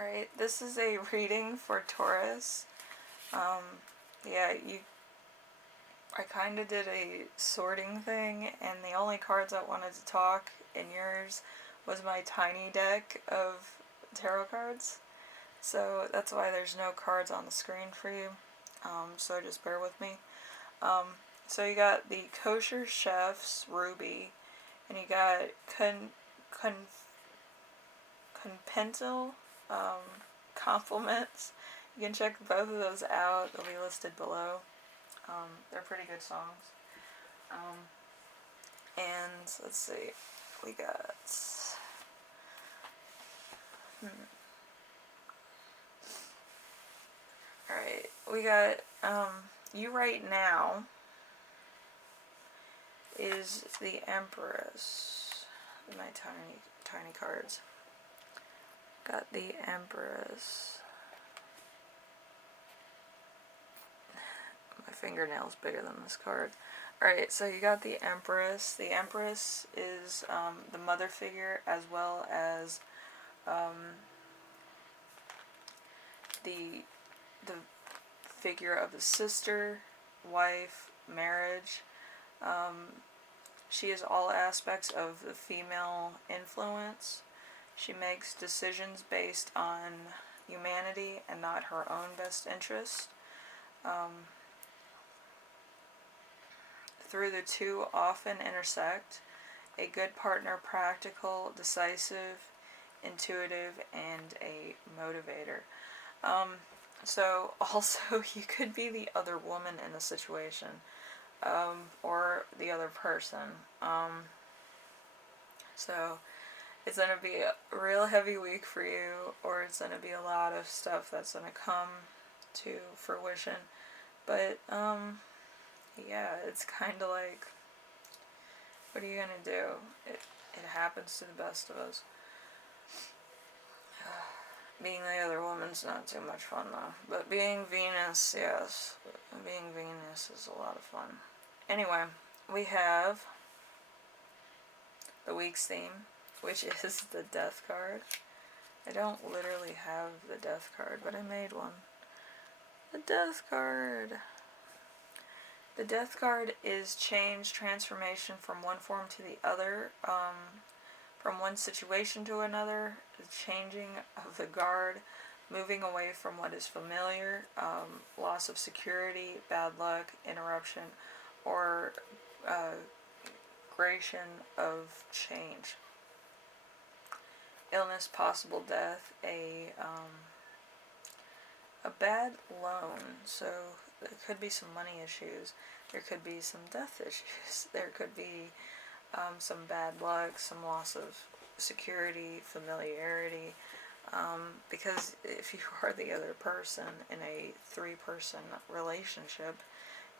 Alright, this is a reading for Taurus. Yeah, I kind of did a sorting thing, and the only cards I wanted to talk in yours was my tiny deck of tarot cards. So that's why there's no cards on the screen for you. So just bear with me. So you got the Kosher Chef's Ruby, and you got Conpental Compliments. You can check both of those out. They'll be listed below. They're pretty good songs. And let's see, we got. Alright, we got You Right Now is the Empress. My tiny cards. Got the Empress. My fingernail's bigger than this card. Alright, so you got the Empress. The Empress is the mother figure, as well as the figure of the sister, wife, marriage. She is all aspects of the female influence. She makes decisions based on humanity and not her own best interest. Through the two often intersect. A good partner, practical, decisive, intuitive, and a motivator. So also you could be the other woman in the situation, or the other person. So it's going to be a real heavy week for you, or it's going to be a lot of stuff that's going to come to fruition. But, yeah, it's kind of like, what are you going to do? It happens to the best of us. Being the other woman's not too much fun, though. But being Venus, yes. Being Venus is a lot of fun. Anyway, we have the week's theme, which is the Death card. I don't literally have the Death card, but I made one. The Death card. The Death card is change, transformation from one form to the other, from one situation to another, the changing of the guard, moving away from what is familiar, loss of security, bad luck, interruption, or gradation of change. Illness, possible death, a bad loan, so there could be some money issues, there could be some death issues, there could be some bad luck, some loss of security, familiarity, because if you are the other person in a 3-person relationship,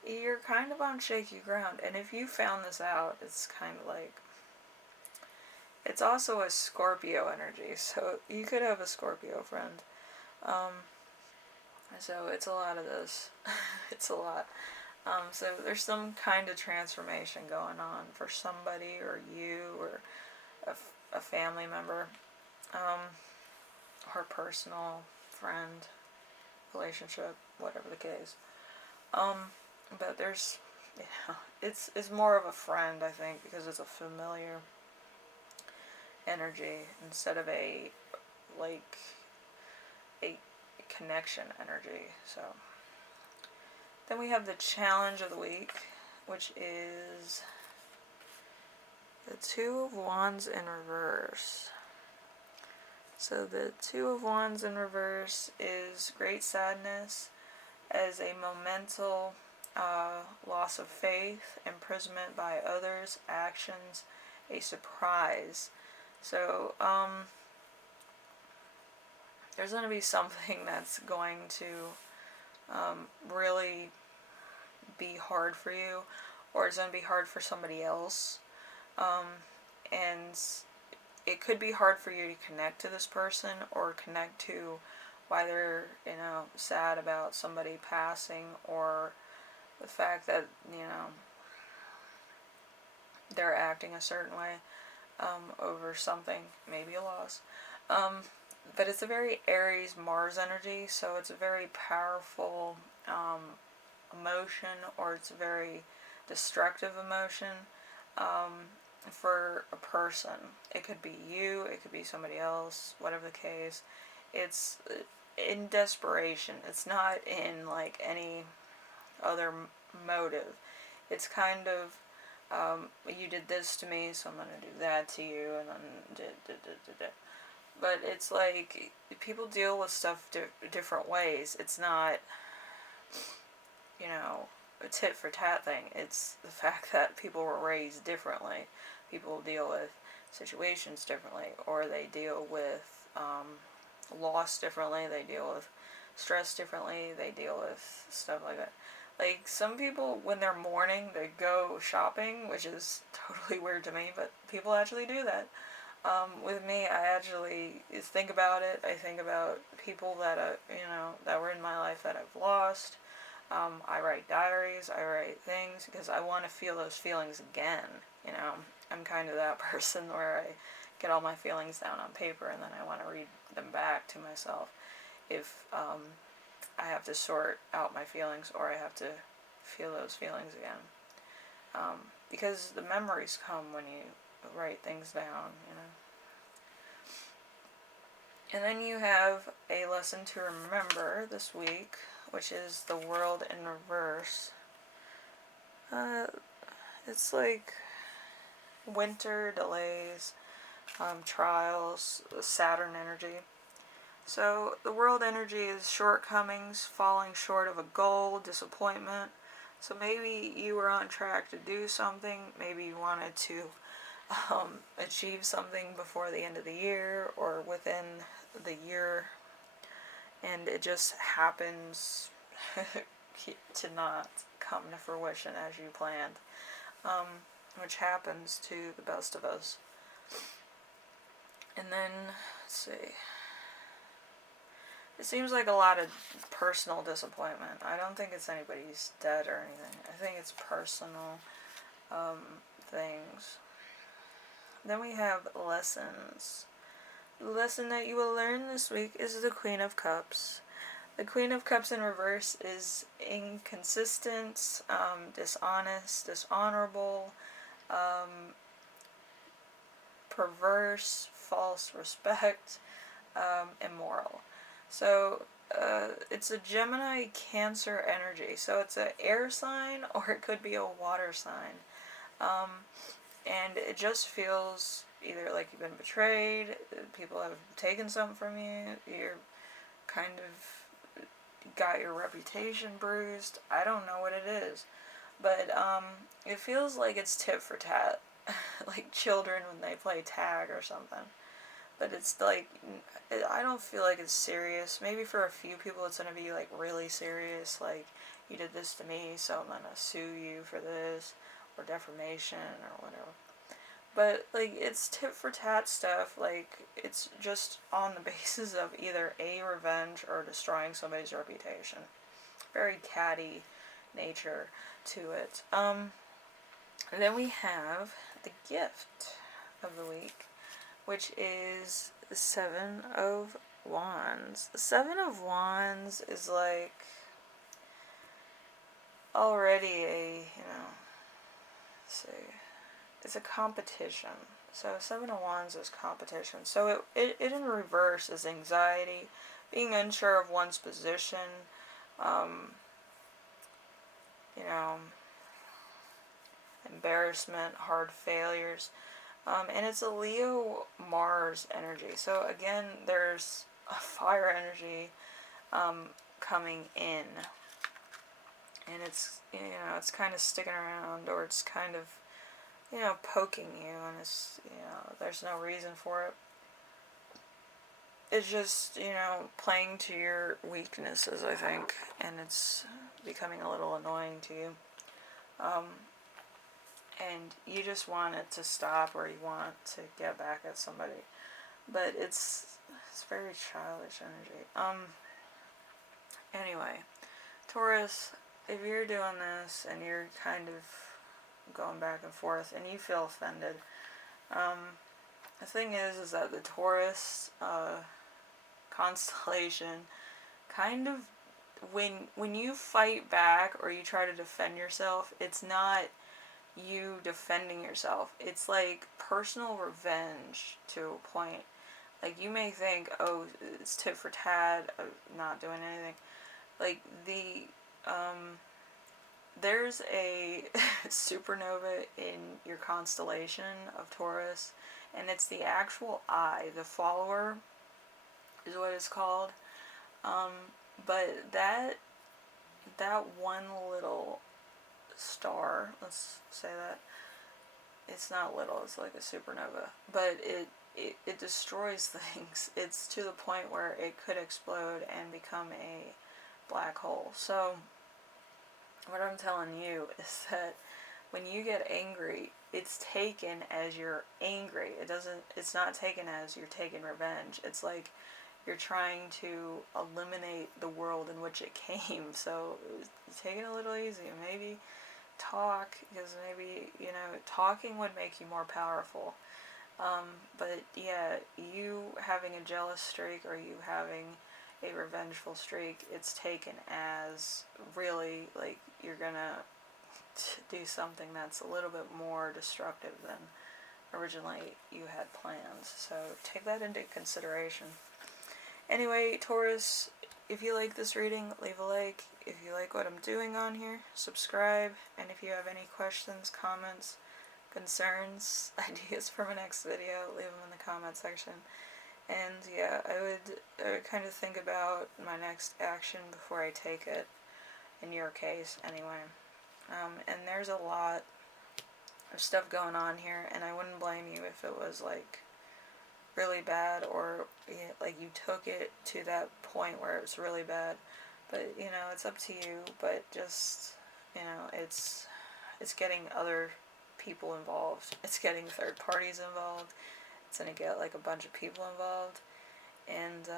you're kind of on shaky ground. And if you found this out, it's kind of like, it's also a Scorpio energy, so you could have a Scorpio friend. So it's a lot of this. It's a lot. So there's some kind of transformation going on for somebody, or you, or a family member, or personal friend, relationship, whatever the case. But there's, it's more of a friend, I think, because it's a familiar energy instead of a connection energy. So then we have the challenge of the week, which is the Two of Wands in reverse. So the Two of Wands in reverse is great sadness as a momental loss of faith, imprisonment by others, actions, a surprise. So there's going to be something that's going to really be hard for you, or it's going to be hard for somebody else, and it could be hard for you to connect to this person, or connect to why they're, sad about somebody passing, or the fact that, they're acting a certain way over something, maybe a loss. but it's a very Aries Mars energy, so it's a very powerful emotion, or it's a very destructive emotion for a person. It could be you, it could be somebody else, whatever the case. It's in desperation. It's not in like any other motive. It's kind of you did this to me, so I'm gonna do that to you, and then. But it's like people deal with stuff different ways. It's not, you know, a tit for tat thing. It's the fact that people were raised differently. People deal with situations differently, or they deal with loss differently. They deal with stress differently. They deal with stuff like that. Like, some people, when they're mourning, they go shopping, which is totally weird to me, but people actually do that. With me, I actually think about it. I think about people that that were in my life that I've lost. I write diaries. I write things because I want to feel those feelings again. I'm kind of that person where I get all my feelings down on paper and then I want to read them back to myself. If I have to sort out my feelings, or I have to feel those feelings again, because the memories come when you write things down. And then you have a lesson to remember this week, which is the world in reverse. It's like winter, delays, trials, Saturn energy. So the world energy is shortcomings, falling short of a goal, disappointment. So maybe you were on track to do something. Maybe you wanted to achieve something before the end of the year or within the year, and it just happens to not come to fruition as you planned, which happens to the best of us. And then, let's see, it seems like a lot of personal disappointment. I don't think it's anybody's dead or anything. I think it's personal things. Then we have lessons. The lesson that you will learn this week is the Queen of Cups. The Queen of Cups in reverse is inconsistent, dishonest, dishonorable, perverse, false respect, immoral. So it's a Gemini Cancer energy. So it's an air sign, or it could be a water sign. And it just feels either like you've been betrayed, people have taken something from you, you're kind of got your reputation bruised. I don't know what it is. But it feels like it's tit for tat. Like children when they play tag or something. But it's like, I don't feel like it's serious. Maybe for a few people it's going to be like really serious. Like, you did this to me, so I'm going to sue you for this. Or defamation or whatever. But like, it's tit for tat stuff. Like, it's just on the basis of either A, revenge, or destroying somebody's reputation. Very catty nature to it. Then we have the gift of the week, which is the Seven of Wands. The Seven of Wands is like already a, let's see, it's a competition. So Seven of Wands is competition. So it in reverse is anxiety, being unsure of one's position, embarrassment, hard failures. And it's a Leo Mars energy. So again, there's a fire energy coming in. And it's, it's kind of sticking around, or it's kind of, poking you, and it's, there's no reason for it. It's just, playing to your weaknesses, I think, and it's becoming a little annoying to you. And you just want it to stop, or you want to get back at somebody. But it's very childish energy. Anyway, Taurus, if you're doing this and you're kind of going back and forth and you feel offended, the thing is that the Taurus constellation kind of, when you fight back or you try to defend yourself, it's not you defending yourself. It's like personal revenge to a point. Like, you may think, oh, it's tit for tat, not doing anything. Like, there's a supernova in your constellation of Taurus, and it's the actual eye. The follower is what it's called. Um, but that one little star, let's say that, it's not little, it's like a supernova, but it destroys things. It's to the point where it could explode and become a black hole. So what I'm telling you is that when you get angry, it's taken as you're angry. It's not taken as you're taking revenge. It's like you're trying to eliminate the world in which it came. So take it a little easy. Maybe talk, because maybe, talking would make you more powerful. But yeah, you having a jealous streak or you having a revengeful streak, it's taken as really like you're gonna do something that's a little bit more destructive than originally you had planned. So take that into consideration. Anyway, Taurus, if you like this reading, leave a like. If you like what I'm doing on here, subscribe. And if you have any questions, comments, concerns, ideas for my next video, leave them in the comment section. And yeah, I would kind of think about my next action before I take it, in your case anyway. And there's a lot of stuff going on here, and I wouldn't blame you if it was like really bad, or like you took it to that point where it's really bad. But it's up to you. But just it's getting other people involved. It's getting third parties involved. It's gonna get like a bunch of people involved, and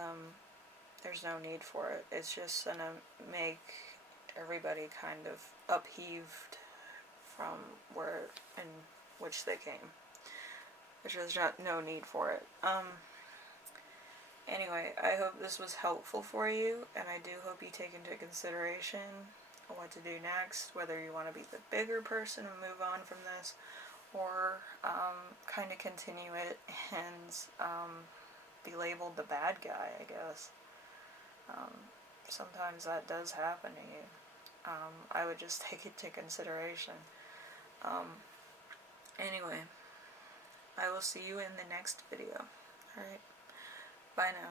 there's no need for it. It's just gonna make everybody kind of upheaved from where in which they came, which there's no need for it. Anyway, I hope this was helpful for you, and I do hope you take into consideration what to do next, whether you want to be the bigger person and move on from this, or kind of continue it and be labeled the bad guy, I guess. Sometimes that does happen to you. I would just take it into consideration. Anyway, I will see you in the next video. Alright, bye now.